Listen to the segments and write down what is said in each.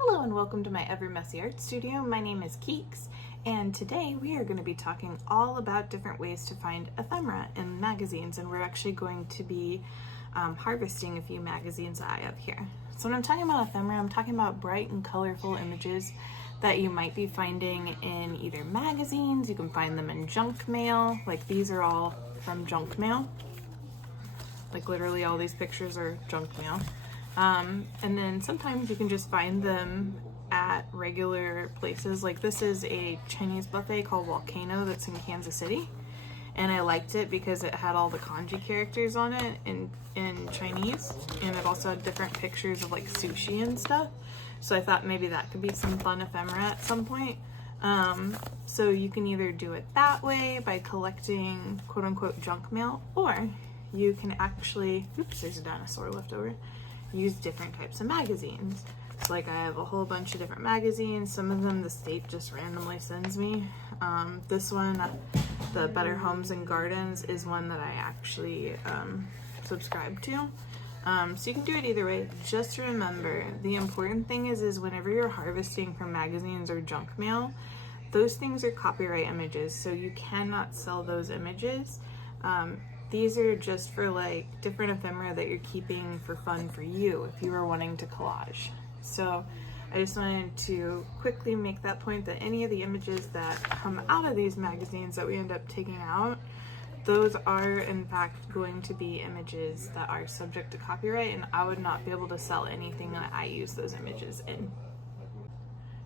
Hello and welcome to my Ever Messy Art Studio. My name is Keeks, and today we are going to be talking all about different ways to find ephemera in magazines, and we're actually going to be harvesting a few magazines that I have here. So when I'm talking about ephemera, I'm talking about bright and colorful images that you might be finding in either magazines. You can find them in junk mail, like these are all from junk mail. Like literally all these pictures are junk mail. And then sometimes you can just find them at regular places. Like this is a Chinese buffet called Volcano that's in Kansas City. And I liked it because it had all the kanji characters on it in Chinese. And it also had different pictures of like sushi and stuff. So I thought maybe that could be some fun ephemera at some point. So you can either do it that way by collecting quote unquote junk mail, or you can actually, oops, there's a dinosaur left over. Use different types of magazines. So like I have a whole bunch of different magazines. Some of them the state just randomly sends me. This one, the Better Homes and Gardens, is one that I actually subscribe to. So you can do it either way. Just remember, the important thing is whenever you're harvesting from magazines or junk mail, those things are copyright images, so you cannot sell those images. These are just for like different ephemera that you're keeping for fun for you if you were wanting to collage. So I just wanted to quickly make that point that any of the images that come out of these magazines that we end up taking out, those are in fact going to be images that are subject to copyright, and I would not be able to sell anything that I use those images in.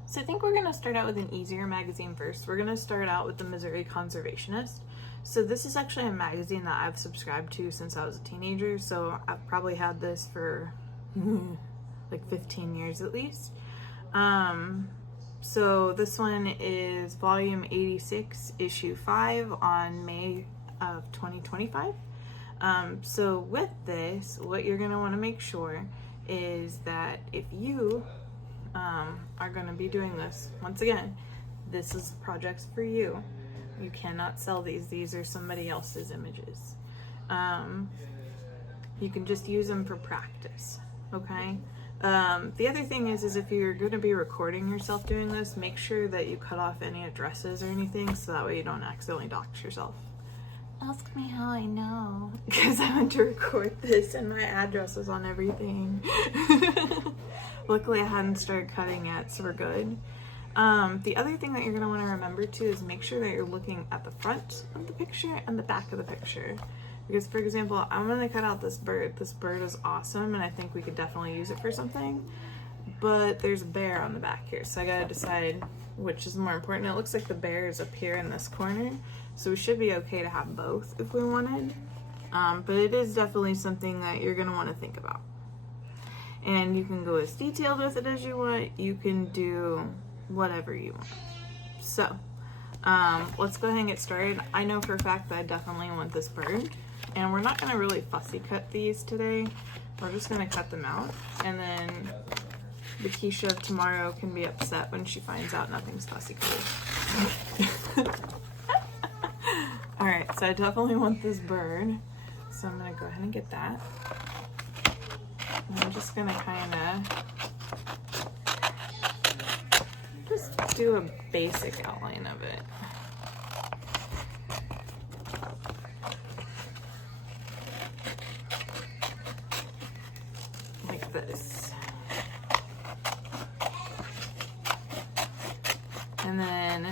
So I think we're going to start out with an easier magazine first. We're going to start out with the Missouri Conservationist. So this is actually a magazine that I've subscribed to since I was a teenager, so I've probably had this for like 15 years at least. So this one is volume 86, issue 5 on May of 2025. So with this, what you're going to want to make sure is that if you are going to be doing this, once again, this is projects for you. You cannot sell these. These are somebody else's images. You can just use them for practice, okay? The other thing is if you're going to be recording yourself doing this, make sure that you cut off any addresses or anything so that way you don't accidentally dox yourself. Ask me how I know, because I went to record this and my address was on everything. Luckily I hadn't started cutting yet, so we're good. The other thing that you're going to want to remember too is make sure that you're looking at the front of the picture and the back of the picture. Because for example, I'm going to cut out this bird. This bird is awesome and I think we could definitely use it for something. But there's a bear on the back here, so I got to decide which is more important. It looks like the bear is up here in this corner, so we should be okay to have both if we wanted. But it is definitely something that you're going to want to think about. And you can go as detailed with it as you want. You can do whatever you want. So let's go ahead and get started. I know for a fact that I definitely want this bird, and we're not going to really fussy cut these today. We're just going to cut them out, and then the Keisha of tomorrow can be upset when she finds out nothing's fussy cut. Alright, so I definitely want this bird, so I'm going to go ahead and get that. And I'm just going to kind of just do a basic outline of it. Like this. And then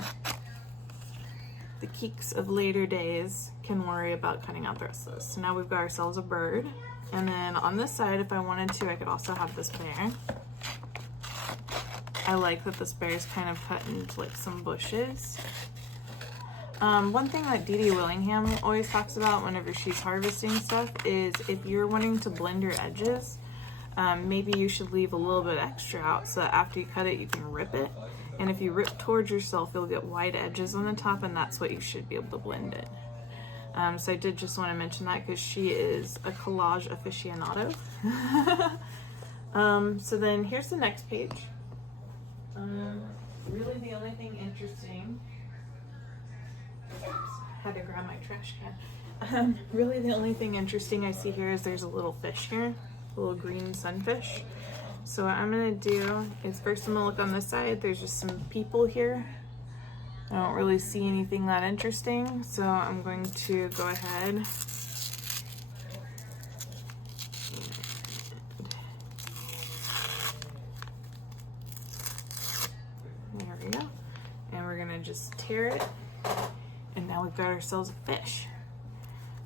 the Keeks of later days can worry about cutting out the rest of this. So now we've got ourselves a bird. And then on this side, if I wanted to, I could also have this bear. I like that this bear is kind of cut into like some bushes. One thing that Dee Dee Willingham always talks about whenever she's harvesting stuff is if you're wanting to blend your edges, maybe you should leave a little bit extra out so that after you cut it, you can rip it. And if you rip towards yourself, you'll get wide edges on the top, and that's what you should be able to blend it. So I did just want to mention that because she is a collage aficionado. So then here's the next page. Really the only thing interesting, oops, had to grab my trash can. Really the only thing interesting I see here is there's a little fish here, a little green sunfish. So what I'm gonna do is first I'm gonna look on this side. There's just some people here. I don't really see anything that interesting, so I'm going to go ahead there we go. And we're gonna just tear it, and now we've got ourselves a fish.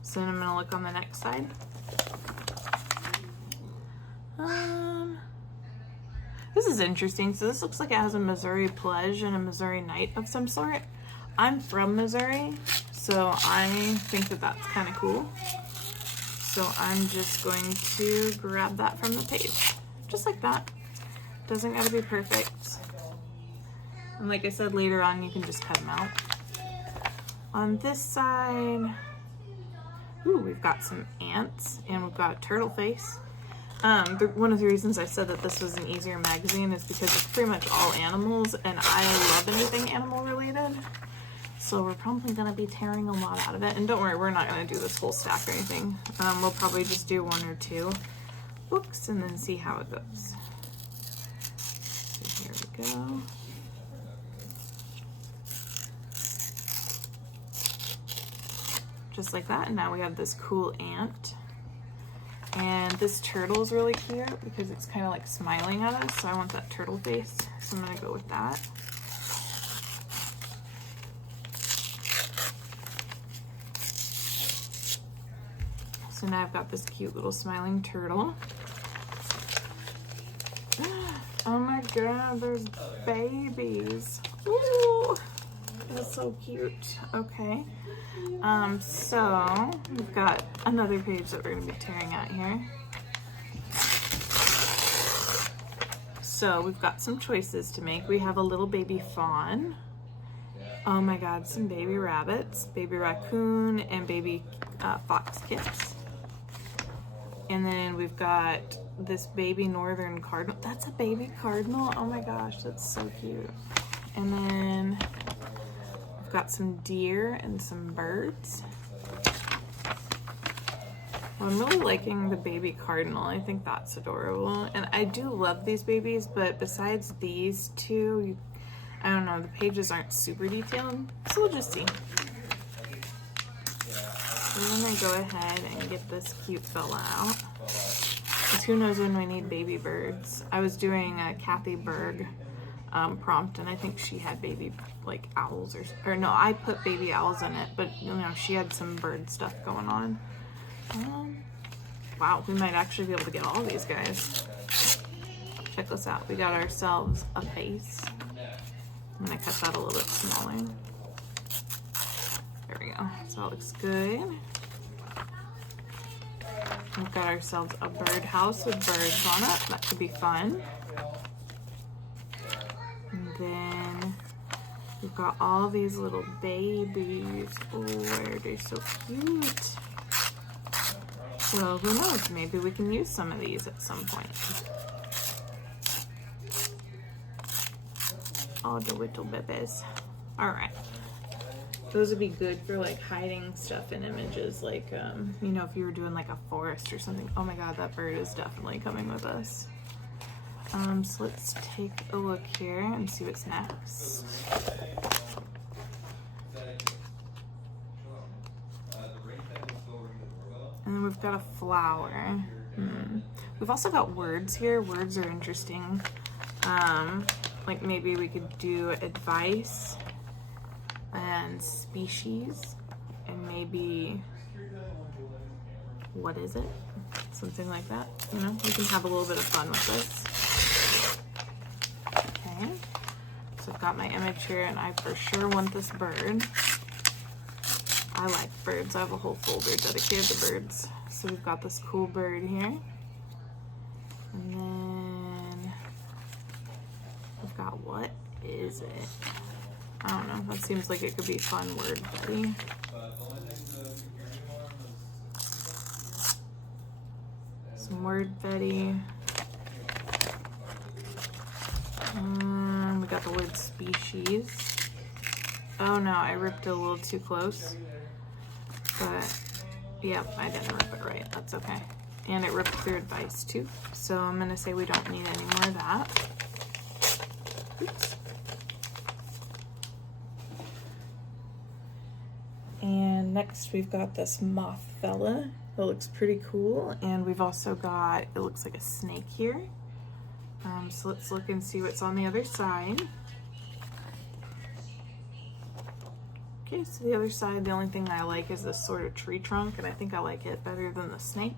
So then I'm gonna look on the next side. This is interesting. So this looks like it has a Missouri pledge and a Missouri Knight of some sort. I'm from Missouri, so I think that that's kind of cool. So I'm just going to grab that from the page, just like that. Doesn't gotta be perfect. And like I said, later on you can just cut them out. On this side, ooh, we've got some ants and we've got a turtle face. One of the reasons I said that this was an easier magazine is because it's pretty much all animals, and I love anything animal related. So we're probably going to be tearing a lot out of it. And don't worry, we're not going to do this whole stack or anything. We'll probably just do 1 or 2 books and then see how it goes. So here we go. Just like that. And now we have this cool ant. And this turtle is really cute because it's kind of like smiling at us, so I want that turtle face, so I'm gonna go with that. So now I've got this cute little smiling turtle. Oh my god, there's babies. Ooh, that's so cute. Okay. So we've got another page that we're going to be tearing out here. So we've got some choices to make. We have a little baby fawn. Oh my god, some baby rabbits, baby raccoon, and baby fox kits. And then we've got this baby northern cardinal. That's a baby cardinal. Oh my gosh, that's so cute. And then got some deer and some birds. Well, I'm really liking the baby cardinal. I think that's adorable. And I do love these babies, but besides these two, I don't know, the pages aren't super detailed. So we'll just see. I'm gonna go ahead and get this cute fella out. Because who knows when we need baby birds. I was doing a Kathy Berg prompt, and I think she had baby like owls or no, I put baby owls in it, but you know, she had some bird stuff going on. Wow, we might actually be able to get all these guys. Check this out. We got ourselves a face. I'm gonna cut that a little bit smaller. There we go. So that looks good. We've got ourselves a birdhouse with birds on it. That could be fun. And then we've got all these little babies. Oh, why are they so cute? Well, who knows? Maybe we can use some of these at some point. All the little babies. All right. Those would be good for like hiding stuff in images, like, you know, if you were doing like a forest or something. Oh my God, that bird is definitely coming with us. So let's take a look here and see what's next. And then we've got a flower. We've also got words here. Words are interesting. Like maybe we could do advice and species, and maybe what is it? Something like that. You know, we can have a little bit of fun with this. Okay, so I've got my image here, and I for sure want this bird. I like birds. I have a whole folder dedicated to birds. So we've got this cool bird here. And then we've got, what is it? I don't know. That seems like it could be fun word buddy. Some word buddy. We got the word species. Oh no, I ripped it a little too close. But, yep, I didn't rip it right. That's okay. and it ripped through advice too. So I'm gonna say we don't need any more of that. Oops. And next we've got this moth fella. It looks pretty cool. And we've also got, it looks like a snake here. So let's look and see what's on the other side. Okay, so the other side, the only thing that I like is this sort of tree trunk, and I think I like it better than the snake.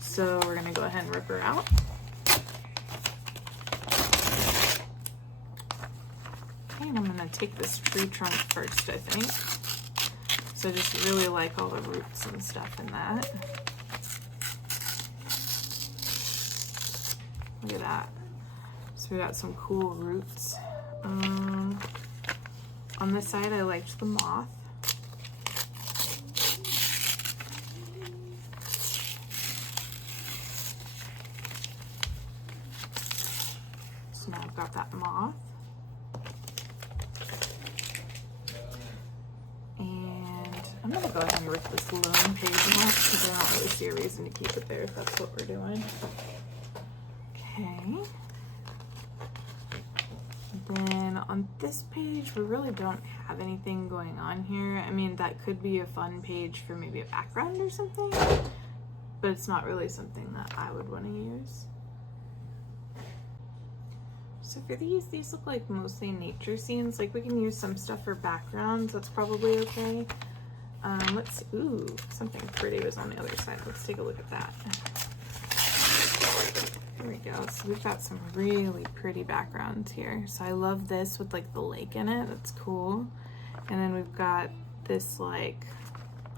So we're gonna go ahead and rip her out. Okay, and I'm gonna take this tree trunk first, I think. So I just really like all the roots and stuff in that. Look at that. So we got some cool roots. On this side, I liked the moth. So now I've got that moth. I'm gonna go ahead and rip this loan page off because I don't really see a reason to keep it there if that's what we're doing. Okay. Then on this page, we really don't have anything going on here. I mean, that could be a fun page for maybe a background or something, but it's not really something that I would want to use. So for these look like mostly nature scenes. Like we can use some stuff for backgrounds. That's probably okay. Let's see. Ooh, something pretty was on the other side. Let's take a look at that. Here we go. So we've got some really pretty backgrounds here. So I love this with like the lake in it. That's cool. And then we've got this like,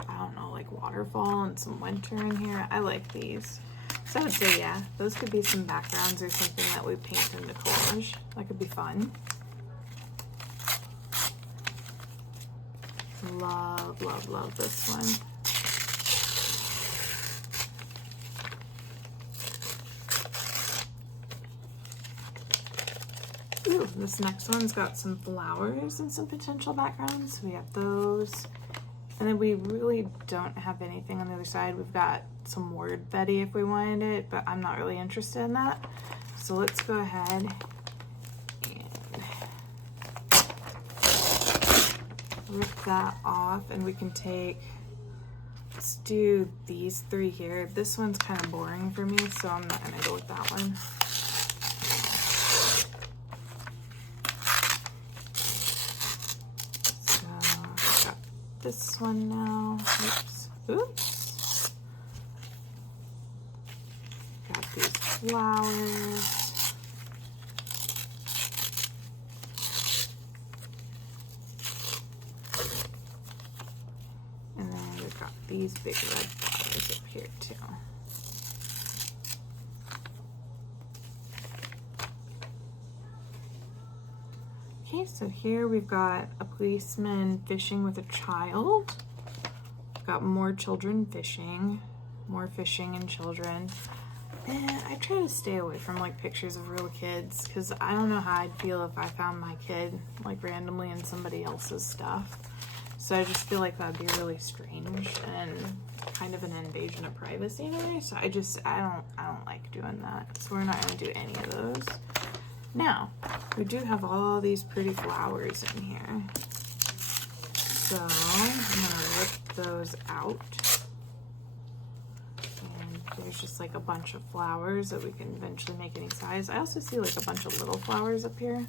I don't know, like waterfall and some winter in here. I like these. So I would say, yeah, those could be some backgrounds or something that we paint into collage. That could be fun. Love, love, love this one. Ooh, this next one's got some flowers and some potential backgrounds. So we have those. And then we really don't have anything on the other side. We've got some word Betty if we wanted it, but I'm not really interested in that. So let's go ahead rip that off, and we can take, let's do these three here. This one's kind of boring for me, so I'm not gonna go with that one. So I've got this one now. Oops. Oops. Got these flowers. These big red flowers up here too. Okay, so here we've got a policeman fishing with a child. We've got more children fishing, more fishing and children. And I try to stay away from like pictures of real kids because I don't know how I'd feel if I found my kid like randomly in somebody else's stuff. So I just feel like that'd be really strange and kind of an invasion of privacy in a way. So I don't like doing that. So we're not gonna do any of those. Now, we do have all these pretty flowers in here. So I'm gonna rip those out. And there's just like a bunch of flowers that we can eventually make any size. I also see like a bunch of little flowers up here.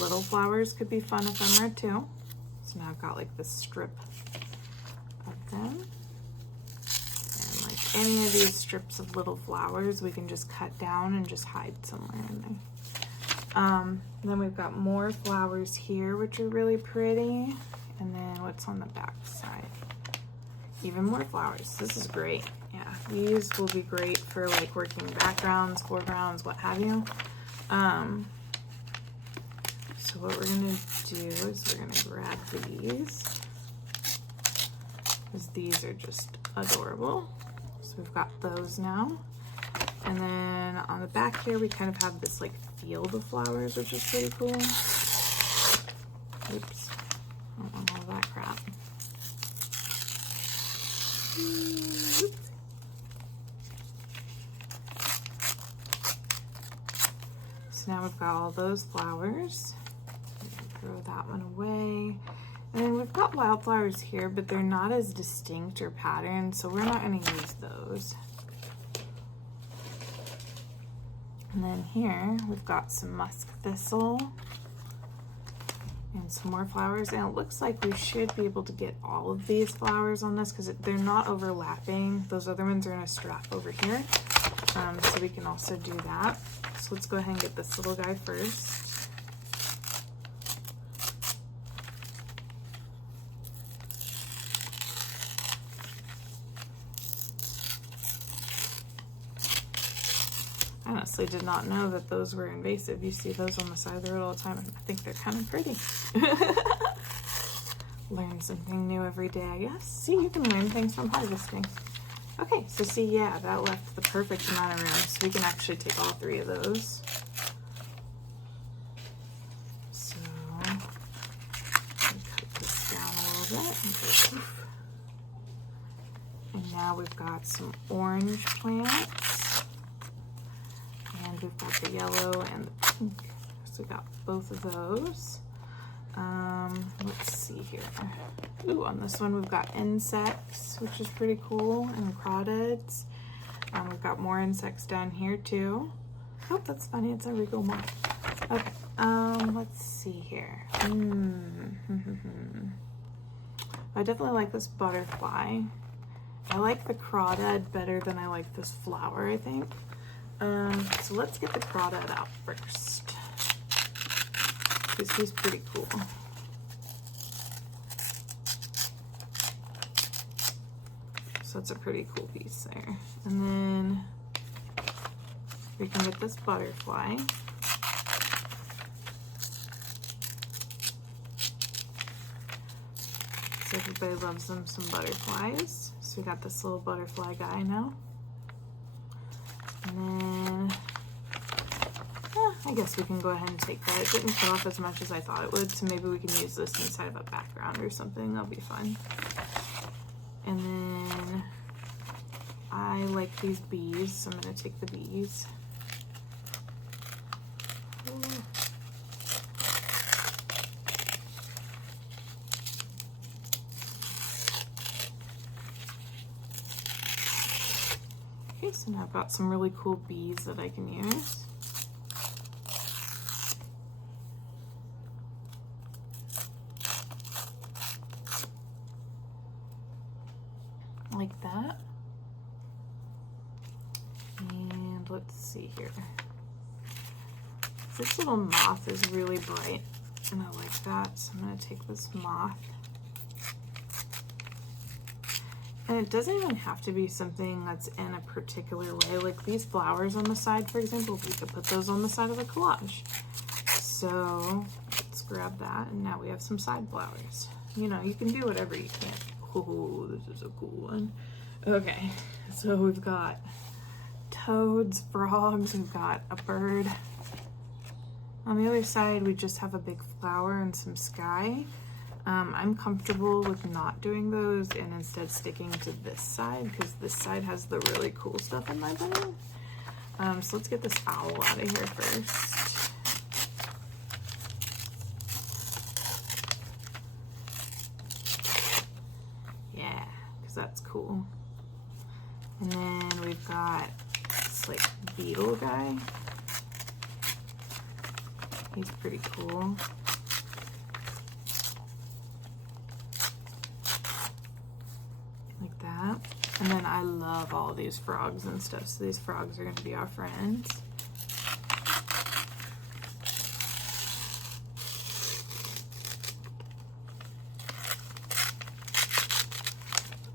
Little flowers could be fun ephemera too. So now I've got like this strip of them. And like any of these strips of little flowers, we can just cut down and just hide somewhere in there. Then we've got more flowers here, which are really pretty. And then what's on the back side? Even more flowers. This is great. Yeah, these will be great for like working backgrounds, foregrounds, what have you. So what we're gonna do is we're gonna grab these, because these are just adorable. So we've got those now. And then on the back here, we kind of have this like field of flowers, which is pretty cool. Oops, I don't want all that crap. so now we've got all those flowers. Throw that one away. And then we've got wildflowers here, but they're not as distinct or patterned, so we're not going to use those. And then here we've got some musk thistle and some more flowers. And it looks like we should be able to get all of these flowers on this because they're not overlapping. Those other ones are in a strap over here. So we can also do that. So let's go ahead and get this little guy first. I honestly did not know that those were invasive. You see those on the side of the road all the time, and I think they're kind of pretty. Learn something new every day, I guess. See, you can learn things from harvesting. Okay, so see, yeah, that left the perfect amount of room, so we can actually take all three of those. So, cut this down a little bit. And now we've got some orange plants. And we've got the yellow and the pink. So we got both of those. Let's see here. Ooh, on this one we've got insects, which is pretty cool, and crawdads. We've got more insects down here too. Oh, that's funny, it's a regal moth. Okay, let's see here. I definitely like this butterfly. I like the crawdad better than I like this flower, I think. So let's get the crawdad out first, because he's pretty cool. So it's a pretty cool piece there. And then we can get this butterfly. So everybody loves them some butterflies. So we got this little butterfly guy now. And then, I guess we can go ahead and take that. It didn't cut off as much as I thought it would, so maybe we can use this inside of a background or something. That'll be fun. And then I like these bees, so I'm going to take the bees. Okay, so now I've got some really cool bees that I can use. Like that. And let's see here. This little moth is really bright, and I like that, so I'm going to take this moth. And it doesn't even have to be something that's in a particular way. Like these flowers on the side, for example, we could put those on the side of the collage. So let's grab that, and now we have some side flowers. You know, you can do whatever you can. Oh, this is a cool one. Okay, so we've got toads, frogs, we've got a bird. On the other side, we just have a big flower and some sky. I'm comfortable with not doing those and instead sticking to this side because this side has the really cool stuff in my opinion. So let's get this owl out of here first. Yeah, because that's cool. And then we've got this like beetle guy. He's pretty cool. Like that. And then I love all these frogs and stuff, so these frogs are going to be our friends.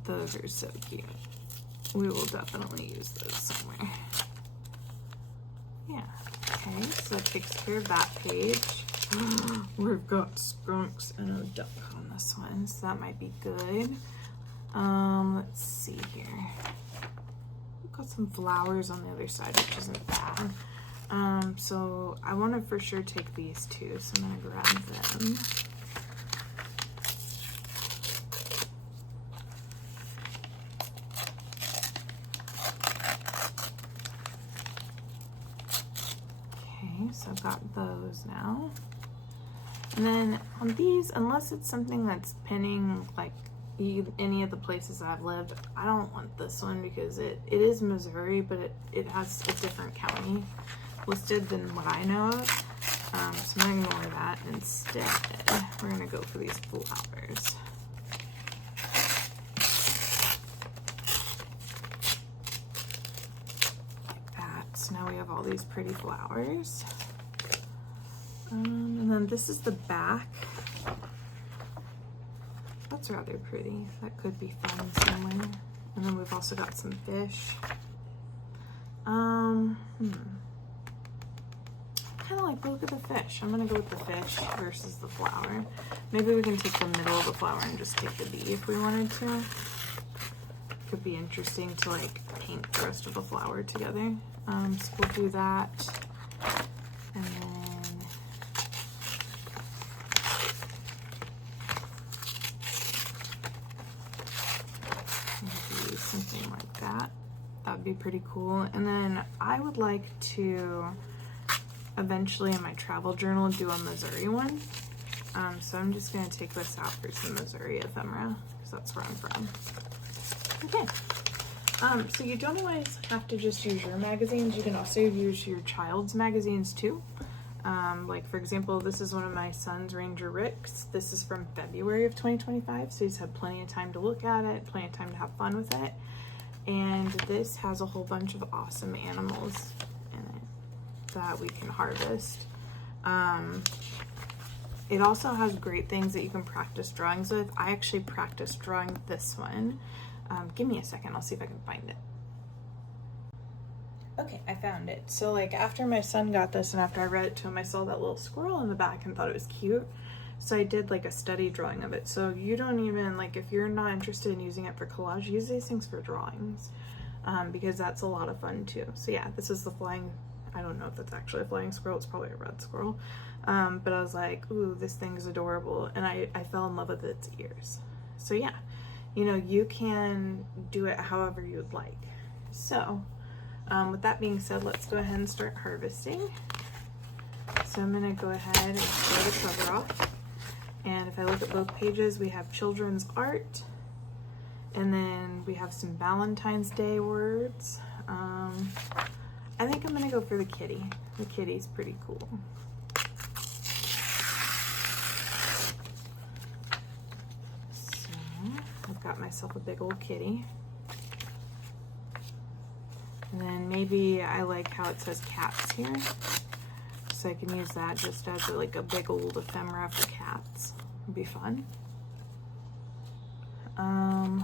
Those are so cute. We will definitely use those somewhere. Yeah. Okay, so that takes care of that page. We've got skunks and a duck on this one, so that might be good. Let's see here. We've got some flowers on the other side, which isn't bad. So I want to for sure take these two, so I'm gonna grab them. Okay. so I've got those now. And then on these, unless it's something that's pinning like any of the places I've lived, I don't want this one because it is Missouri, but it has a different county listed than what I know of. So I'm gonna ignore that. Instead, we're gonna go for these flowers. Like that. So now we have all these pretty flowers. And then this is the back. That's rather pretty. That could be fun somewhere. And then we've also got some fish. Kind of like, look at the fish. I'm gonna go with the fish versus the flower. Maybe we can take the middle of the flower and just take the bee if we wanted to. Could be interesting to like paint the rest of the flower together. So we'll do that. And then maybe something like that. That'd be pretty cool. And then I would like to eventually in my travel journal do a Missouri one. So I'm just gonna take this out for some Missouri ephemera because that's where I'm from. Okay. So you don't always have to just use your magazines. You can also use your child's magazines too. Like for example, this is one of my son's Ranger Ricks. This is from February of 2025. So he's had plenty of time to look at it, plenty of time to have fun with it. And this has a whole bunch of awesome animals in it that we can harvest. It also has great things that you can practice drawings with. I actually practiced drawing this one. Give me a second, I'll see if I can find it. Okay, I found it. So like after my son got this and after I read it to him, I saw that little squirrel in the back and thought it was cute. So I did like a study drawing of it. So you don't even, like if you're not interested in using it for collage, use these things for drawings because that's a lot of fun too. So yeah, this is the flying, I don't know if that's actually a flying squirrel, it's probably a red squirrel. But I was like, ooh, this thing's adorable. And I fell in love with its ears. So yeah, you know, you can do it however you would like. So with that being said, let's go ahead and start harvesting. So I'm gonna go ahead and throw the cover off. And if I look at both pages, we have children's art. And then we have some Valentine's Day words. I think I'm gonna go for the kitty. The kitty's pretty cool. So I've got myself a big old kitty. And then maybe I like how it says cats here. So I can use that just as like a big old ephemera for cats. It'd be fun.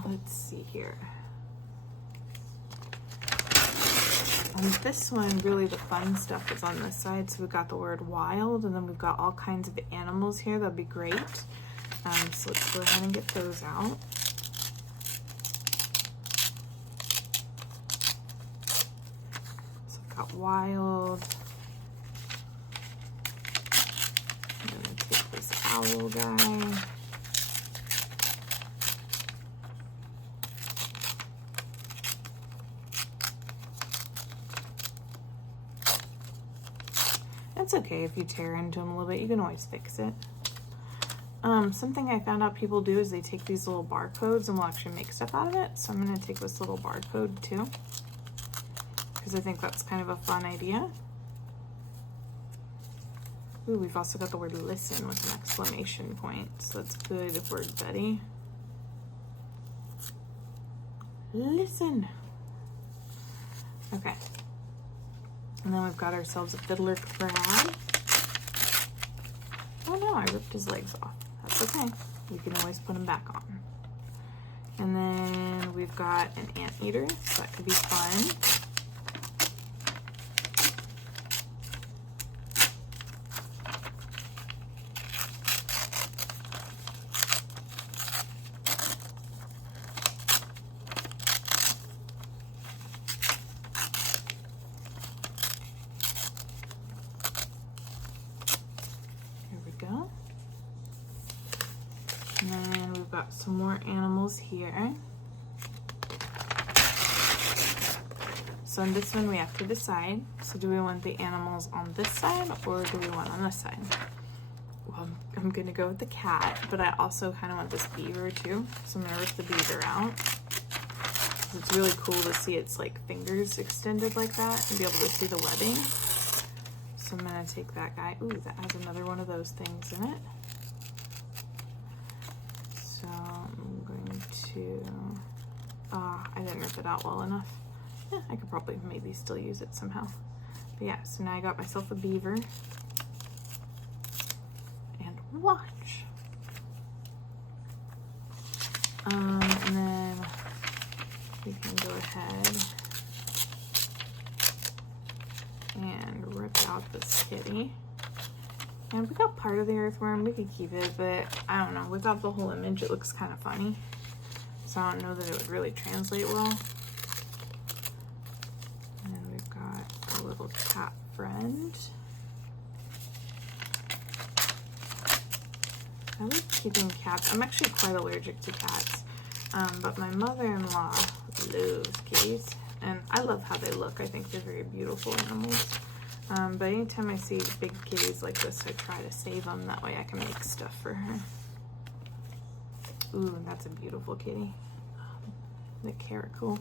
Let's see here. On this one, really the fun stuff is on this side. So we've got the word wild, and then we've got all kinds of animals here. That'd be great. So let's go ahead and get those out. So I've got wild. I'm gonna take this owl guy. It's okay if you tear into them a little bit, you can always fix it. Something I found out people do is they take these little barcodes and will actually make stuff out of it. So I'm gonna take this little barcode too, because I think that's kind of a fun idea. Ooh, we've also got the word listen with an exclamation point. So that's good word, Betty. Listen. Okay. And then we've got ourselves a fiddler crab. Oh no, I ripped his legs off. That's okay. We can always put them back on. And then we've got an anteater, so that could be fun. And then we've got some more animals here. So in this one we have to decide. So do we want the animals on this side or do we want on this side? Well, I'm gonna go with the cat, but I also kind of want this beaver too. So I'm gonna rip the beaver out. It's really cool to see its like fingers extended like that and be able to see the webbing. So I'm gonna take that guy. Ooh, that has another one of those things in it. So I'm going to, I didn't rip it out well enough. Yeah, I could probably maybe still use it somehow. But yeah, so now I got myself a beaver. And watch. And then we can go ahead and rip out this kitty. And we got part of the earthworm, we could keep it, but I don't know, without the whole image it looks kind of funny. So I don't know that it would really translate well. And then we've got our little cat friend. I like keeping cats. I'm actually quite allergic to cats, but my mother-in-law loves kitties, and I love how they look. I think they're very beautiful animals. But anytime I see big kitties like this, I try to save them. That way I can make stuff for her. Ooh, that's a beautiful kitty. The caracal.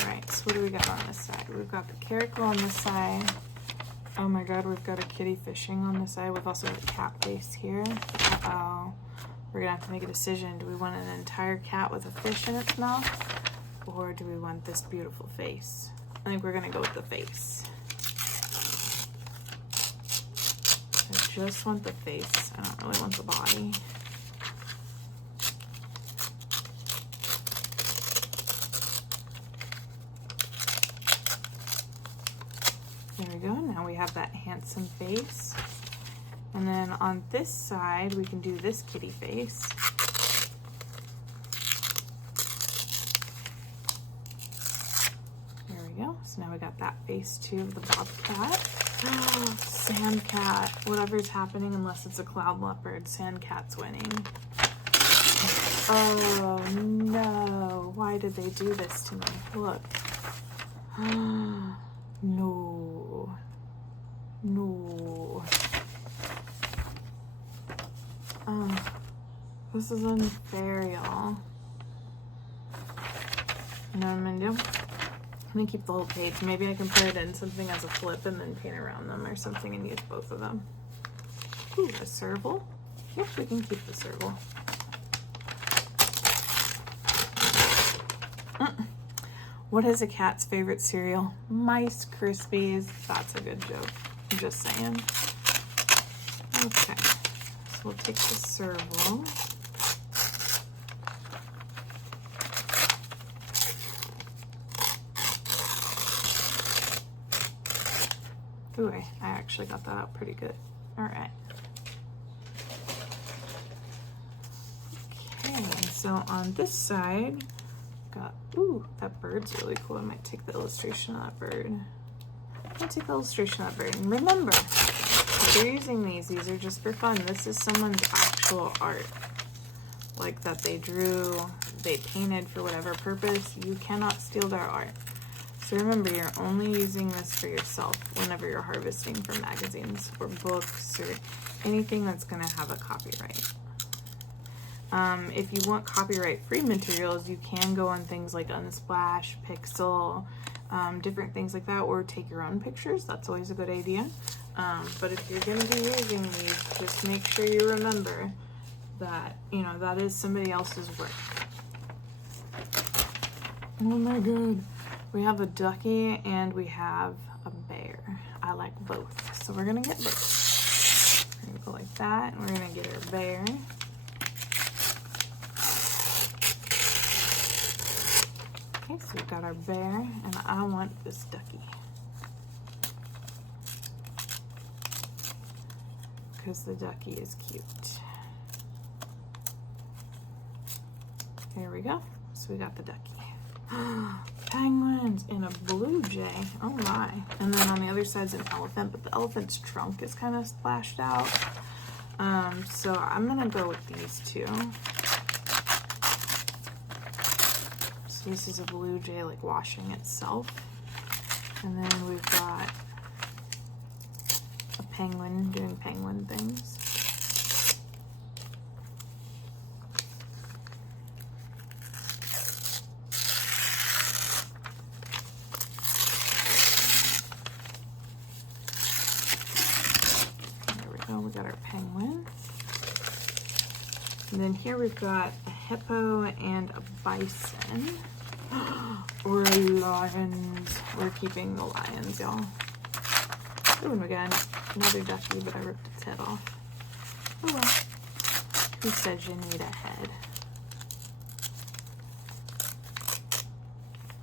Alright, so what do we got on this side? We've got the caracal on this side. Oh my god, we've got a kitty fishing on this side. We've also got a cat face here. Uh-oh. We're gonna have to make a decision. Do we want an entire cat with a fish in its mouth? Or do we want this beautiful face? I think we're gonna go with the face. I just want the face. I don't really want the body. There we go. Now we have that handsome face. And then on this side, we can do this kitty face. So now we got that face too of the bobcat. Sand cat. Whatever's happening, unless it's a cloud leopard, sand cat's winning. Oh no. Why did they do this to me? Look. No. No. This is unfair, y'all. You know what I'm gonna do? I'm gonna keep the whole page. Maybe I can put it in something as a flip and then paint around them or something and use both of them. Ooh, a serval. Yep, we can keep the serval. What is a cat's favorite cereal? Mice Krispies. That's a good joke. I'm just saying. Okay, so we'll take the serval. Ooh, I actually got that out pretty good. All right. Okay, so on this side, got, ooh, that bird's really cool. I might take the illustration of that bird. I'm gonna take the illustration of that bird. And remember, if you're using these are just for fun. This is someone's actual art. Like that they drew, they painted for whatever purpose. You cannot steal their art. So remember, you're only using this for yourself whenever you're harvesting for magazines or books or anything that's going to have a copyright. If you want copyright-free materials, you can go on things like Unsplash, Pixel, different things like that, or take your own pictures. That's always a good idea. But if you're going to be using these, just make sure you remember that, you know, that is somebody else's work. Oh my god. We have a ducky and we have a bear. I like both. So we're gonna get both. We're gonna go like that and we're gonna get our bear. Okay, so we've got our bear and I want this ducky. Because the ducky is cute. There we go. So we got the ducky. Penguins and a blue jay. Oh my. And then on the other side's an elephant, but the elephant's trunk is kind of splashed out. So I'm gonna go with these two. So So this is a blue jay like washing itself. And then we've got a penguin doing penguin things. There we go, we got our penguin. And then here we've got a hippo and a bison. Or lions. We're keeping the lions, y'all. Oh, and we got another ducky, but I ripped its head off. Oh well. Who says you need a head?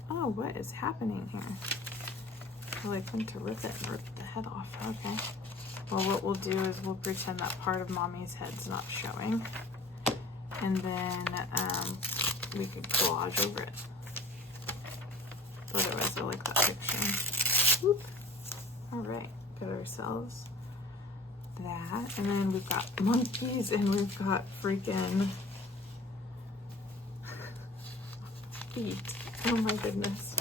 Oh, what is happening here? Well, I went to rip it and ripped the head off. Okay. Well, what we'll do is we'll pretend that part of Mommy's head's not showing. And then we could collage over it. Otherwise, I like that picture. Whoop. All right, got ourselves that. And then we've got monkeys and we've got freaking feet. Oh my goodness.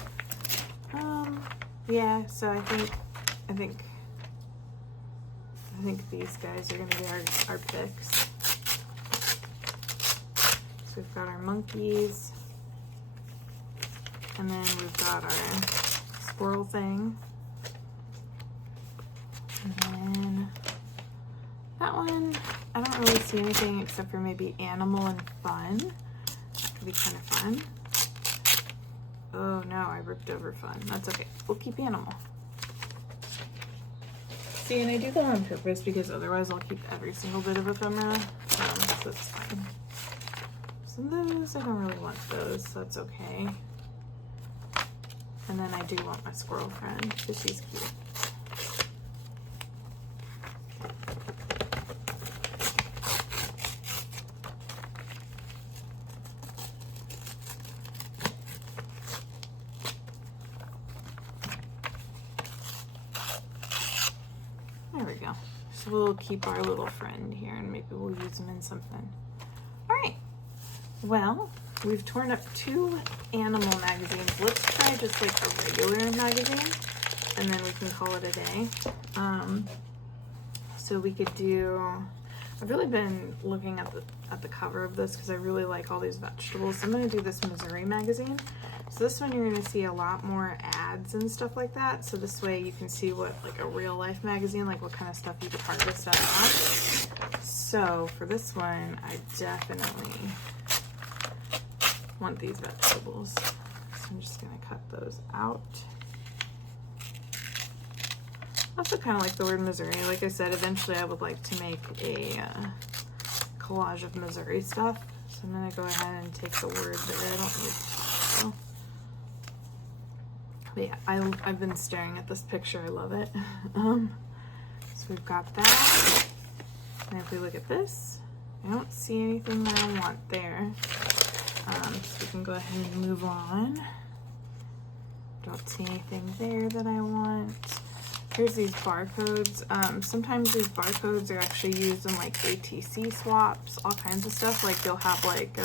Yeah, so I think these guys are gonna be our picks. So we've got our monkeys. And then we've got our squirrel thing. And then that one, I don't really see anything except for maybe animal and fun. That could be kind of fun. Oh no, I ripped over fun. That's okay. We'll keep animal. See, and I do that on purpose because otherwise I'll keep every single bit of ephemera. So that's fine. So those, I don't really want those, so that's okay. And then I do want my squirrel friend because she's cute. There we go. So we'll keep our little friend here and maybe we'll use him in something. All right. Well, we've torn up 2 animal magazines. Let's try just like a regular magazine and then we can call it a day. So we could do, I've really been looking at the cover of this because I really like all these vegetables. So I'm going to do this Missouri magazine. So this one you're going to see a lot more ads and stuff like that. So this way you can see what like a real life magazine, like what kind of stuff you could harvest out of. So for this one, I definitely want these vegetables. So I'm just gonna cut those out. I also kind of like the word Missouri. Like I said, eventually I would like to make a collage of Missouri stuff. So I'm gonna go ahead and take the word there. I don't need to. But yeah, I've been staring at this picture. I love it. So we've got that. And if we look at this, I don't see anything that I want there. So we can go ahead and move on. Don't see anything there that I want. Here's these barcodes. Sometimes these barcodes are actually used in like ATC swaps, all kinds of stuff. Like you'll have like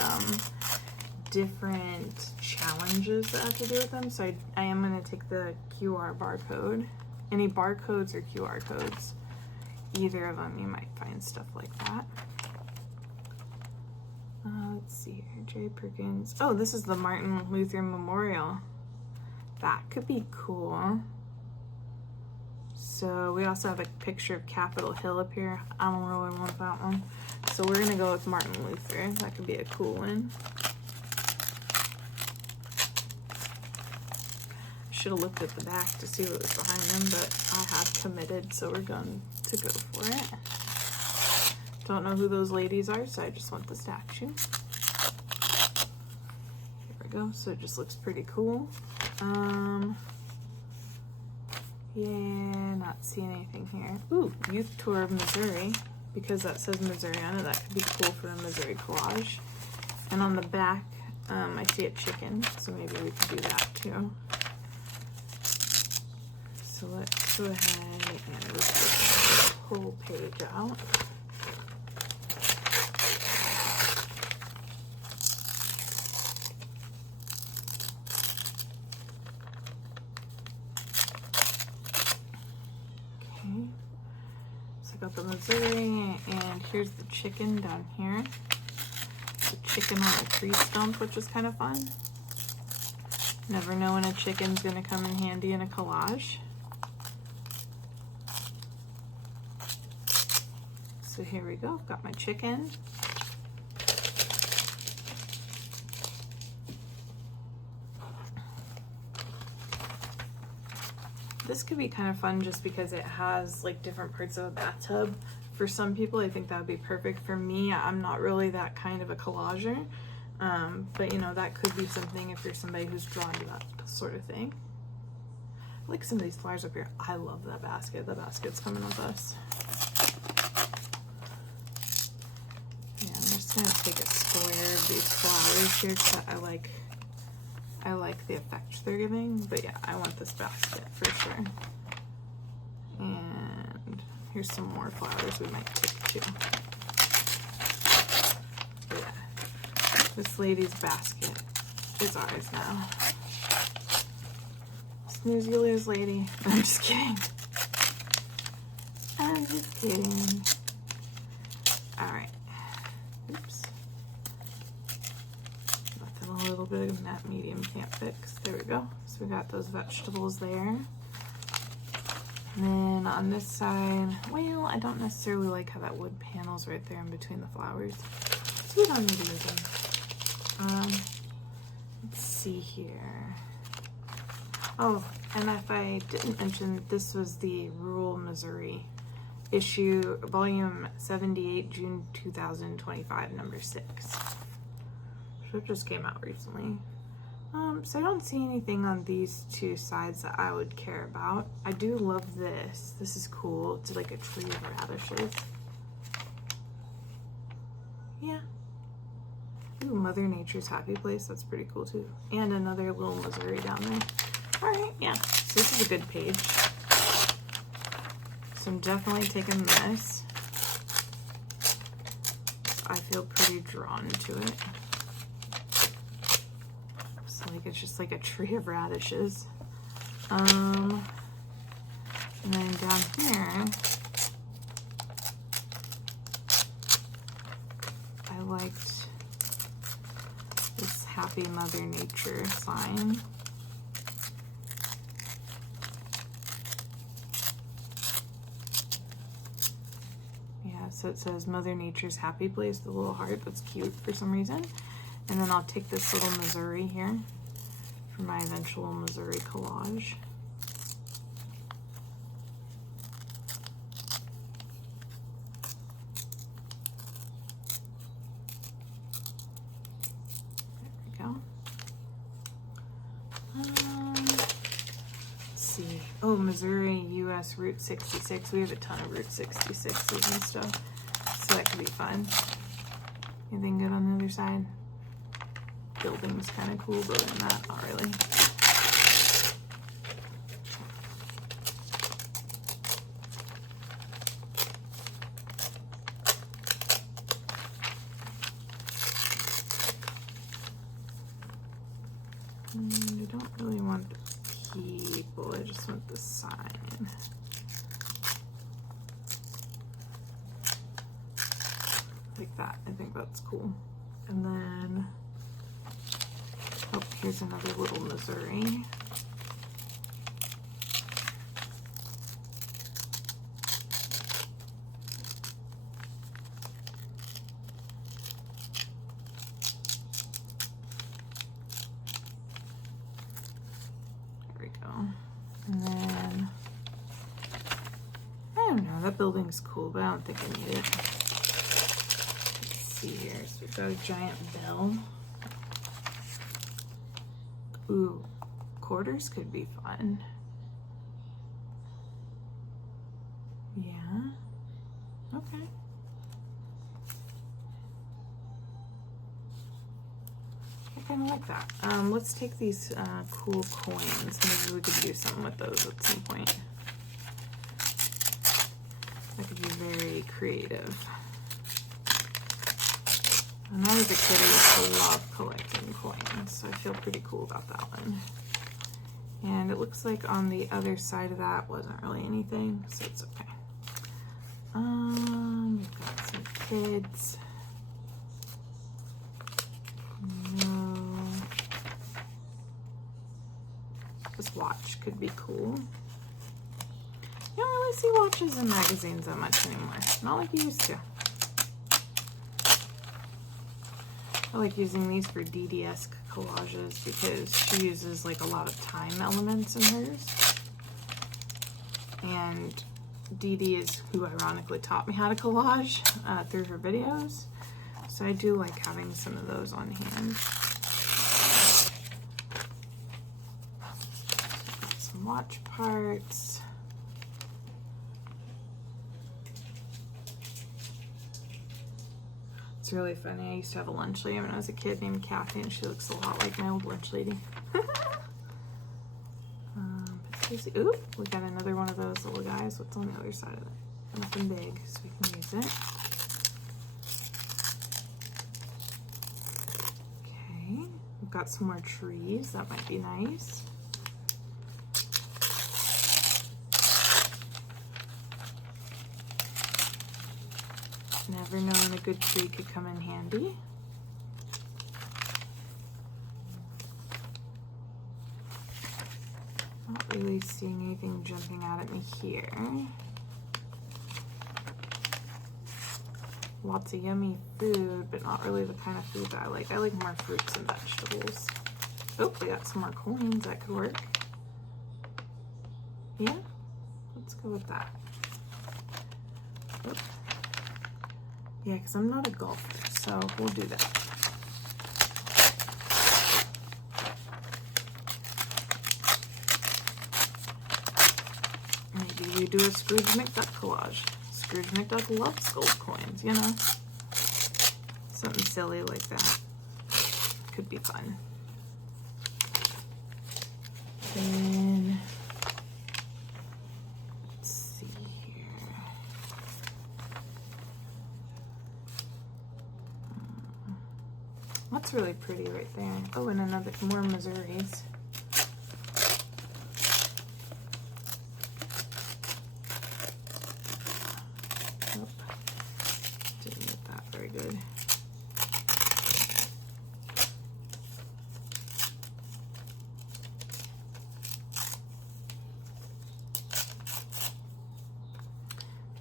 different challenges that have to do with them. So I am going to take the QR barcode. Any barcodes or QR codes, either of them, you might find stuff like that. Let's see here, Jerry Perkins. Oh, this is the Martin Luther Memorial. That could be cool. So we also have a picture of Capitol Hill up here. I don't really want that one. So we're gonna go with Martin Luther. That could be a cool one. Should have looked at the back to see what was behind them, but I have committed, so we're going to go for it. Don't know who those ladies are, so I just want the statue. Here we go. So it just looks pretty cool. Yeah, not seeing anything here. Ooh, Youth Tour of Missouri, because that says Missouri on it. That could be cool for the Missouri collage. And on the back, I see a chicken, so maybe we can do that too. So let's go ahead and rip this whole page out. Take out the Missouri, and here's the chicken down here. The chicken on a tree stump, which is kind of fun. Never know when a chicken's gonna come in handy in a collage. So here we go, I've got my chicken. This could be kind of fun just because it has like different parts of a bathtub. For some people, I think that would be perfect. For me, I'm not really that kind of a collager, but you know, that could be something if you're somebody who's drawn to that sort of thing. I like some of these flowers up here. I love that basket. The basket's coming with us. Yeah, I'm just gonna take a square of these flowers here because I like the effect they're giving, but yeah, I want this basket for sure. And here's some more flowers we might take too. But yeah, this lady's basket is ours now. Snooze you lose, lady. I'm just kidding. I'm just kidding. Alright. Oops. A little bit of that medium can't fix. There we go. So we got those vegetables there. And then on this side, well, I don't necessarily like how that wood panel's right there in between the flowers. So we don't need to use them. Let's see here. Oh, and if I didn't mention, this was the Rural Missouri issue, volume 78, June 2025, number 6. So it just came out recently. So I don't see anything on these two sides that I would care about. I do love this. This is cool. It's like a tree of radishes. Yeah. Ooh, Mother Nature's happy place. That's pretty cool too. And another little Missouri down there. All right, yeah. So this is a good page. So I'm definitely taking this. I feel pretty drawn to it. Like it's just like a tree of radishes. And then down here, I liked this Happy Mother Nature sign. Yeah, so it says Mother Nature's happy place, the little heart. That's cute for some reason. And then I'll take this little Missouri here for my eventual Missouri collage. There we go. Let's see. Oh, Missouri US Route 66. We have a ton of Route 66s and stuff, so that could be fun. Anything good on the other side? Building's kind of cool, but other than that, not really. And I don't really want the people, I just want the sign. Like that, I think that's cool. And then oh, here's another little Missouri. There we go. And then, I don't know, that building's cool, but I don't think I need it. Let's see here, so we've got a giant bell. Ooh, quarters could be fun. Yeah. Okay. I kind of like that. Let's take these cool coins. Maybe we could do something with those at some point. That could be very creative. When I was a kid, I used to love collecting coins, so I feel pretty cool about that one. And it looks like on the other side of that wasn't really anything, so it's okay. We've got some kids. No. This watch could be cool. You don't really see watches in magazines that much anymore. Not like you used to. I like using these for DD's collages because she uses like a lot of time elements in hers. And Dee is who ironically taught me how to collage through her videos. So I do like having some of those on hand. Some watch parts. It's really funny. I used to have a lunch lady when I was a kid named Kathy, and she looks a lot like my old lunch lady. Ooh, we got another one of those little guys. What's on the other side of it? Nothing big, so we can use it. Okay, we've got some more trees. That might be nice. Never know when a good tree could come in handy. Not really seeing anything jumping out at me here. Lots of yummy food, but not really the kind of food that I like. I like more fruits and vegetables. Oh, we got some more coins. That could work. Yeah, let's go with that. Oh. Yeah, because I'm not a golfer, so we'll do that. Maybe we do a Scrooge McDuck collage. Scrooge McDuck loves gold coins, you know? Something silly like that. Could be fun. Then, let's see here. What's really pretty right there? Oh, and another, more Missouris. Didn't get that very good.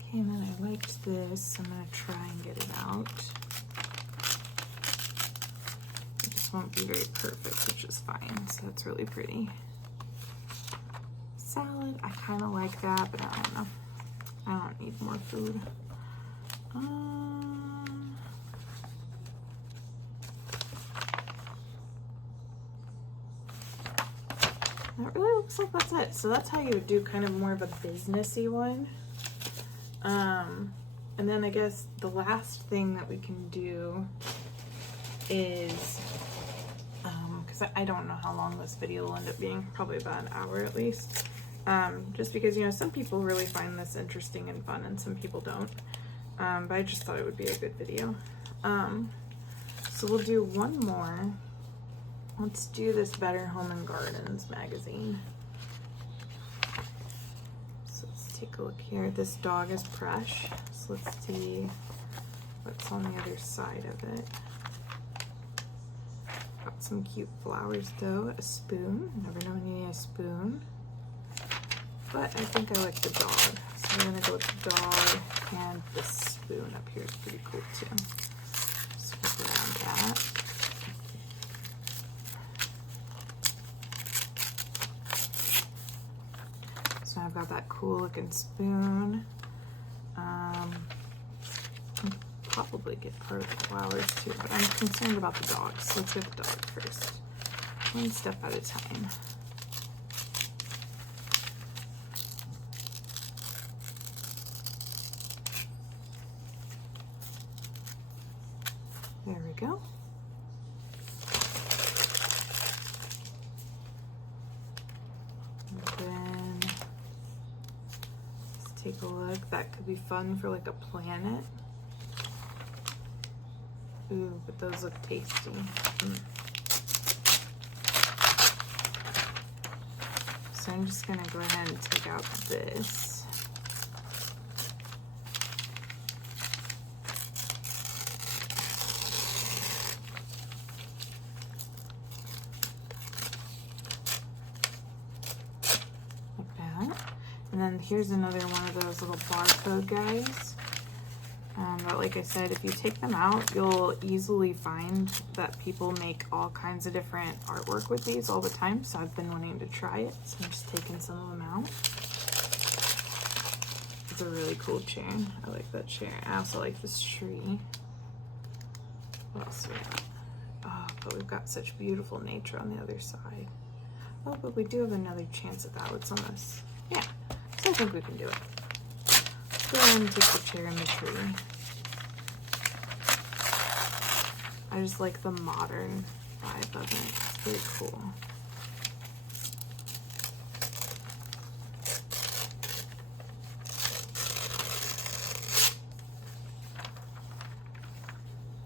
Okay, and then I liked this. I'm gonna try and get it out. It just won't be very perfect, which is fine. So that's really pretty. Salad, I kind of like that, but I don't know. I don't need more food. That really looks like that's it. So that's how you would do kind of more of a businessy one. And then I guess the last thing that we can do is, because I don't know how long this video will end up being, probably about an hour at least. Just because, you know, some people really find this interesting and fun and some people don't. But I just thought it would be a good video. So we'll do one more. Let's do this Better Home and Gardens magazine. So let's take a look here. This dog is Presh. So let's see what's on the other side of it. Got some cute flowers though. A spoon. Never know when you need a spoon. But I think I like the dog. So we're gonna go with the dog, and the spoon up here is pretty cool too. Swap around that. So I've got that cool looking spoon. I'll probably get part of the flowers too, but I'm concerned about the dog, so let's get the dog first. One step at a time. There we go. And then let's take a look. That could be fun for like a planet. Ooh, but those look tasty. So I'm just gonna go ahead and take out this. And then here's another one of those little barcode guys. But like I said, if you take them out, you'll easily find that people make all kinds of different artwork with these all the time. So I've been wanting to try it. So I'm just taking some of them out. It's a really cool chair. I like that chair. I also like this tree. What else do we got? Oh, but we've got such beautiful nature on the other side. Oh, but we do have another chance at that. What's on this? Yeah, so I think we can do it. Let's go ahead and take the chair and the tree. I just like the modern vibe of it. It's very cool.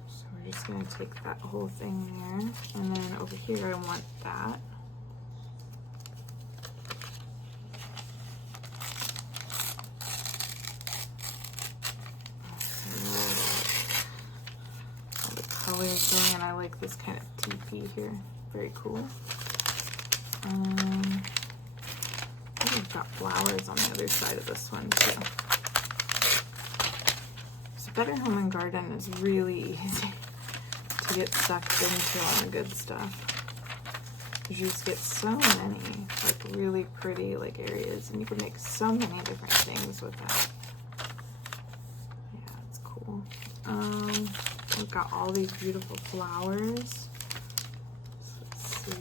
So we're just going to take that whole thing there. And then over here I want that. Colors, and I like this kind of teepee here. Very cool. I've got flowers on the other side of this one too. So Better Home and Garden is really easy to get sucked into on the good stuff. You just get so many like really pretty like areas, and you can make so many different things with that. Yeah, it's cool. We've got all these beautiful flowers. So let's see.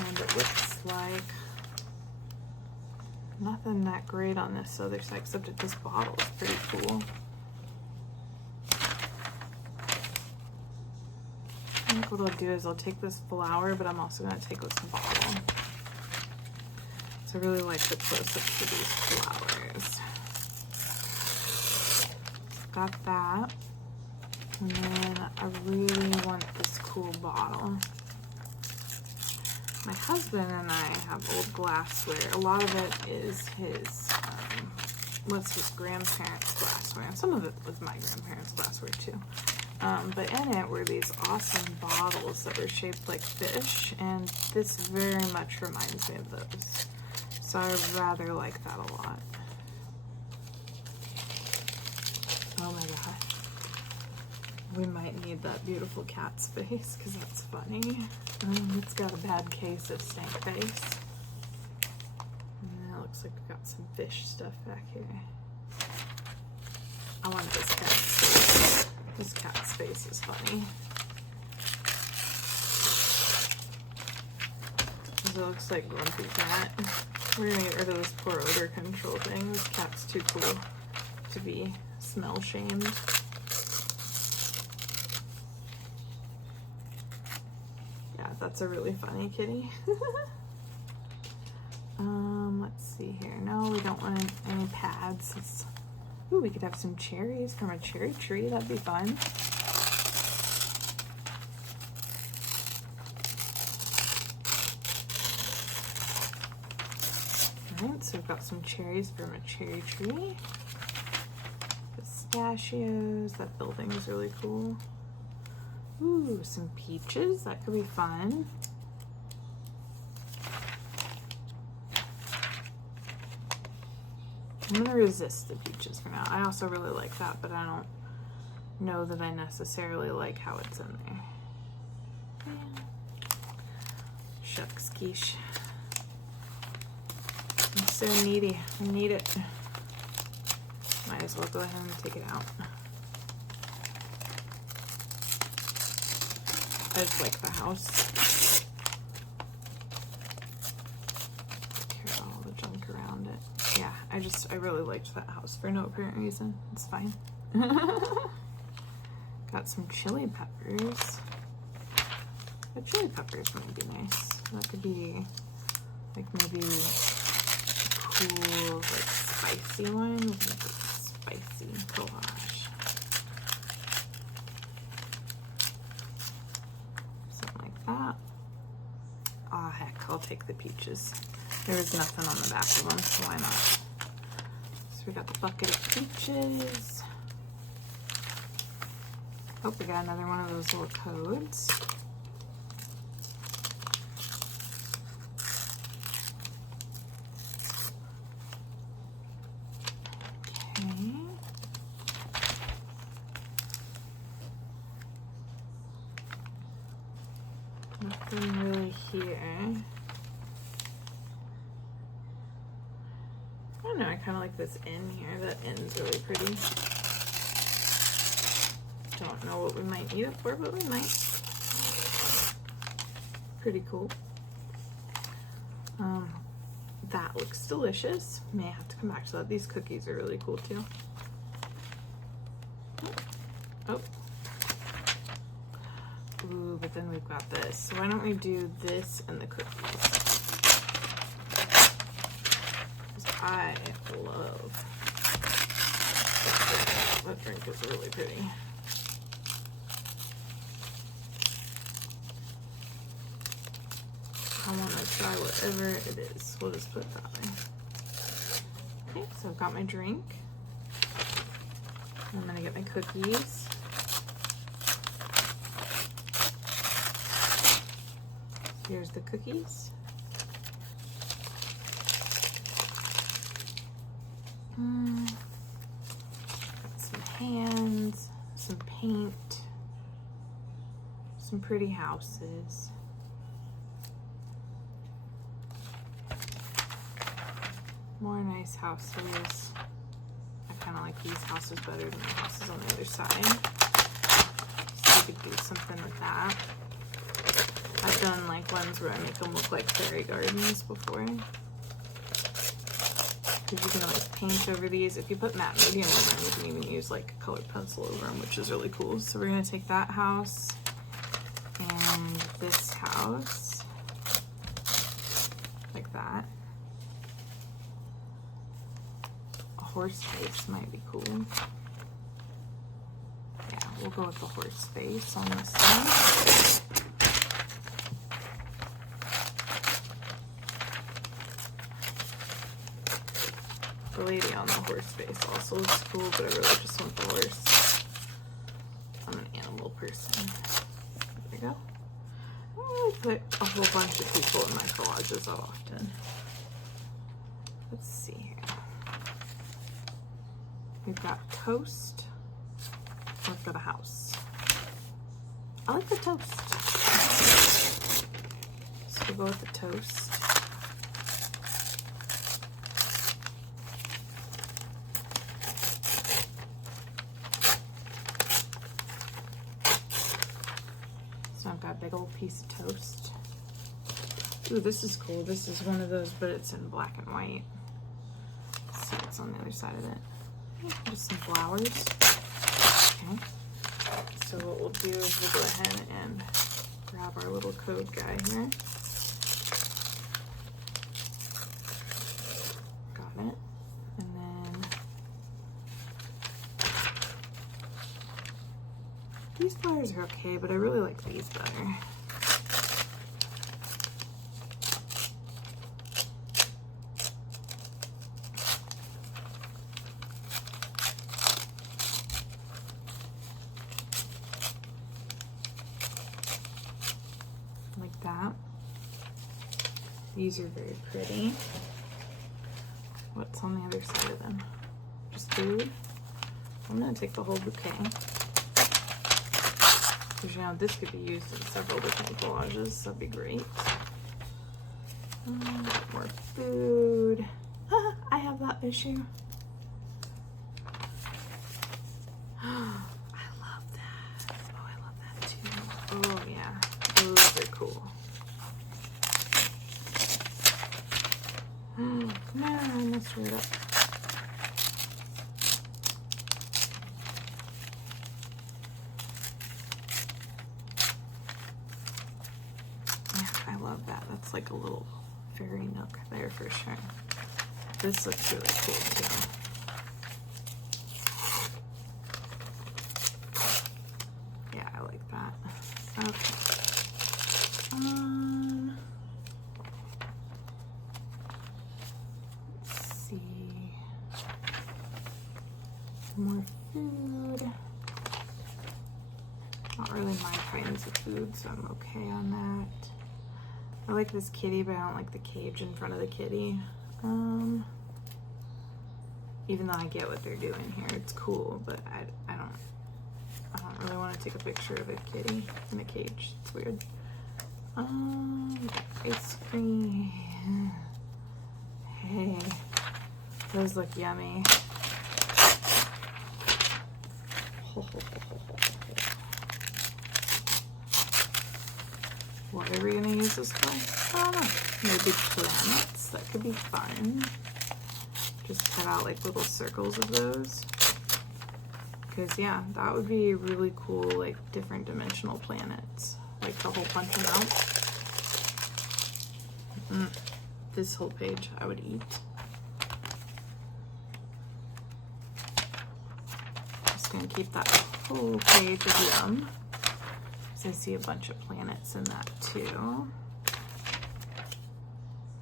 And it looks like nothing that great on this other side, except that this bottle is pretty cool. I think what I'll do is I'll take this flower, but I'm also going to take this bottle. So I really like the close-ups for these flowers. Got that. And then I really want this cool bottle. My husband and I have old glassware. A lot of it is his, what's his grandparents' glassware. And some of it was my grandparents' glassware too. But in it were these awesome bottles that were shaped like fish, and this very much reminds me of those. So I rather like that a lot. Oh my god. We might need that beautiful cat's face because that's funny. It's got a bad case of stank face. And then it looks like we've got some fish stuff back here. I want this cat's face. This cat's face is funny. Because it looks like Grumpy Cat. We're gonna get rid of this poor odor control thing. This cat's too cool to be smell shamed. Yeah, that's a really funny kitty. Let's see here. No, we don't want any pads. Ooh, we could have some cherries from a cherry tree. That'd be fun. Alright, so we've got some cherries from a cherry tree. Pistachios. That building is really cool. Ooh, some peaches. That could be fun. I'm gonna resist the peaches for now. I also really like that, but I don't know that I necessarily like how it's in there. Shucks, quiche. I'm so needy. I need it. Might as well go ahead and take it out. I just like the house. Take care of all the junk around it. Yeah, I really liked that house for no apparent reason. It's fine. Got some chili peppers. The chili peppers might be nice. That could be like maybe a cool, like spicy one. We can put spicy collage. Something like that. Ah, heck, I'll take the peaches. There was nothing on the back of them, so why not? So we got the bucket of peaches. Oh, we got another one of those little codes. here. I don't know, I kind of like this end here. That end's really pretty. Don't know what we might need it for, but we might. Pretty cool. That looks delicious. May have to come back to that. These cookies are really cool too. Oh. Ooh, but then we've got this. So why don't we do this and the cookies? I love that drink is really pretty. I want to try whatever it is. We'll just put it that way. Okay, so I've got my drink. I'm gonna get my cookies. Here's the cookies. Got some hands, some paint, some pretty houses. More nice houses. I kind of like these houses better than the houses on the other side. So we could do something with that. I've done like ones where I make them look like fairy gardens before. Because you can like paint over these. If you put matte medium on them, you can even use like a colored pencil over them, which is really cool. So we're gonna take that house and this house, like that. A horse face might be cool. Yeah, we'll go with the horse face on this one. The lady on the horse face also looks cool, but I really just want the horse. I'm an animal person. There we go. I don't really put a whole bunch of people in my collages often. Let's see here. We've got toast. We've got a house. I like the toast. So we'll go with the toast. So I've got a big old piece of toast. Ooh, this is cool. This is one of those, but it's in black and white. Let's see what's on the other side of it. Just some flowers. Okay. So what we'll do is we'll go ahead and grab our little code guy here. Got it. And then these flowers are okay, but I really like these better. Like that. These are very pretty. What's on the other side of them? Just food. I'm gonna take the whole bouquet. Because you know, this could be used in several different collages, so that'd be great. More food. I have that issue. I love that. Oh, I love that too. Oh yeah. Those are cool. No, I messed it up. Yeah, I love that. That's like a little fairy nook there for sure. This looks really cool too. Yeah, I like that. Okay. Let's see. More food. Not really my kinds of food, so I'm okay on that. I like this kitty, but I don't like the cage in front of the kitty. Even though I get what they're doing here, it's cool, but I don't really want to take a picture of a kitty in a cage. It's weird. Ice cream. Hey, those look yummy. What are we gonna use this for? I don't know. Maybe planets. That could be fun. Just cut out like little circles of those. Because yeah, that would be really cool, like different dimensional planets. Like the whole bunch them out. This whole page I would eat. Just gonna keep that whole page of them. Because I see a bunch of planets in that too.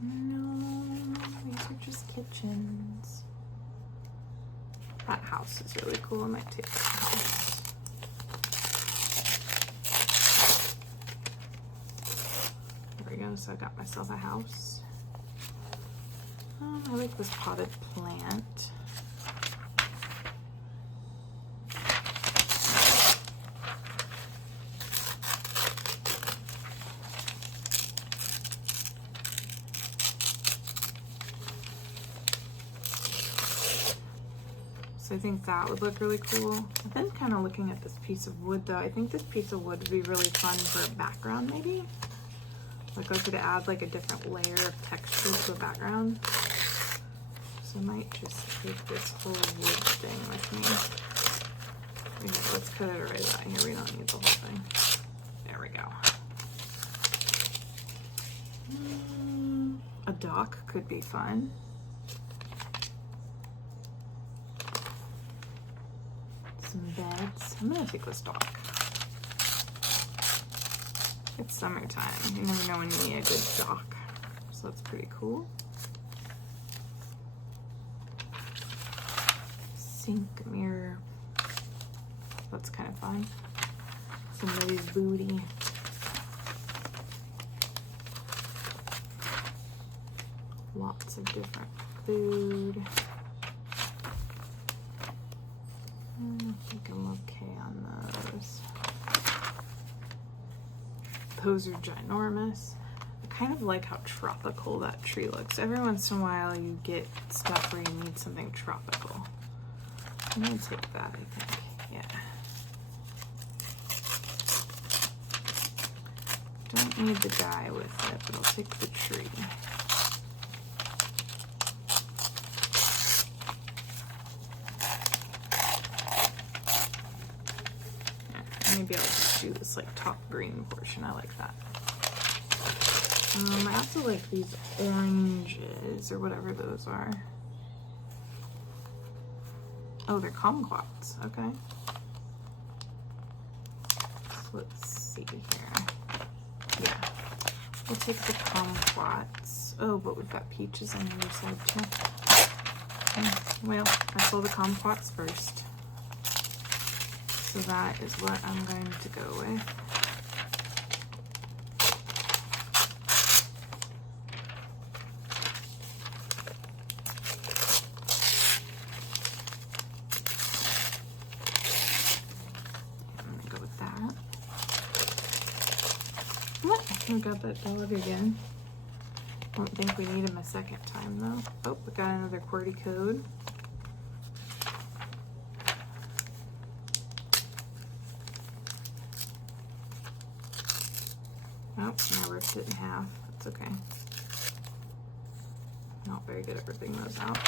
No, these are just kitchens. That house is really cool. I might take that house. There we go. So I got myself a house. I like this potted plant. So I think that would look really cool. I've been kind of looking at this piece of wood though. I think this piece of wood would be really fun for a background maybe. Like I could add like a different layer of texture to a background. So I might just take this whole wood thing with me. Okay, let's cut it right out here. We don't need the whole thing. There we go. A dock could be fun. Some beds. I'm gonna take this dock. It's summertime. You never know when you need a good dock. So that's pretty cool. Sink, mirror. That's kind of fun. Somebody's booty. Lots of different food. I think I'm okay on those. Those are ginormous. I kind of like how tropical that tree looks. Every once in a while you get stuff where you need something tropical. I'm gonna take that, I think. Yeah. Don't need the guy with it, but I'll take the tree. Maybe I'll just do this like top green portion. I like that. I also like these oranges or whatever those are. Oh, they're kumquats. Okay. So let's see here. Yeah, we'll take the kumquats. Oh, but we've got peaches on the other side too. Well, I saw the kumquats first. So that is what I'm going to go with. I'm gonna go with that. What? I got that dog again. Don't think we need him a second time though. Oh, we got another QWERTY code. Oh, I ripped it in half. That's okay. Not very good at ripping those out.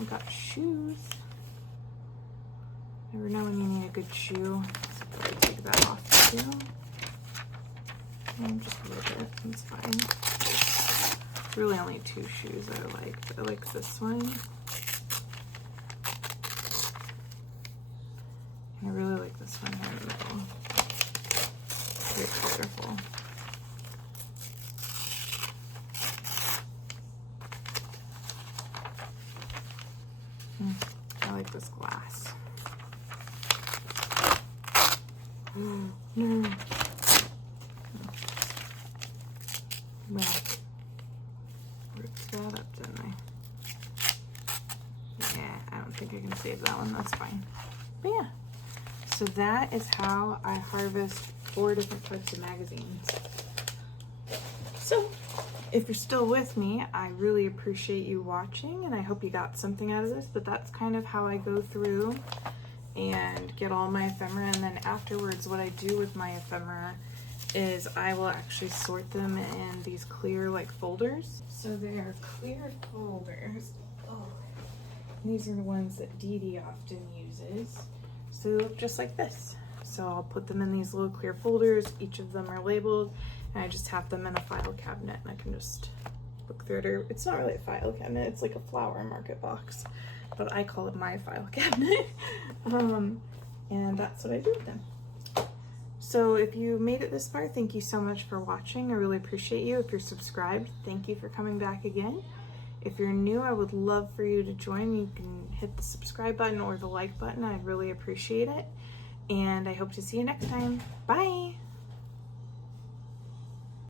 I got shoes. Never know when you need a good shoe. So I take that off too. And just rip it. It's fine. Really only two shoes I like. I like this one. And I really like this one here in the middle. Very colorful. I like this glass. No. Well, ripped that up, didn't I? Yeah, I don't think I can save that one. That's fine. But yeah, so that is how I harvest 4 different types of magazines. So, if you're still with me, I really appreciate you watching, and I hope you got something out of this, but that's kind of how I go through and get all my ephemera, and then afterwards what I do with my ephemera is I will actually sort them in these clear like folders. So they are clear folders. Oh, these are the ones that Dee Dee often uses. So they look just like this. So I'll put them in these little clear folders. Each of them are labeled, and I just have them in a file cabinet, and I can just look through it. It's not really a file cabinet, it's like a flower market box, but I call it my file cabinet. And that's what I do with them. So if you made it this far, thank you so much for watching. I really appreciate you. If you're subscribed, thank you for coming back again. If you're new, I would love for you to join. You can hit the subscribe button or the like button. I'd really appreciate it. And I hope to see you next time. Bye!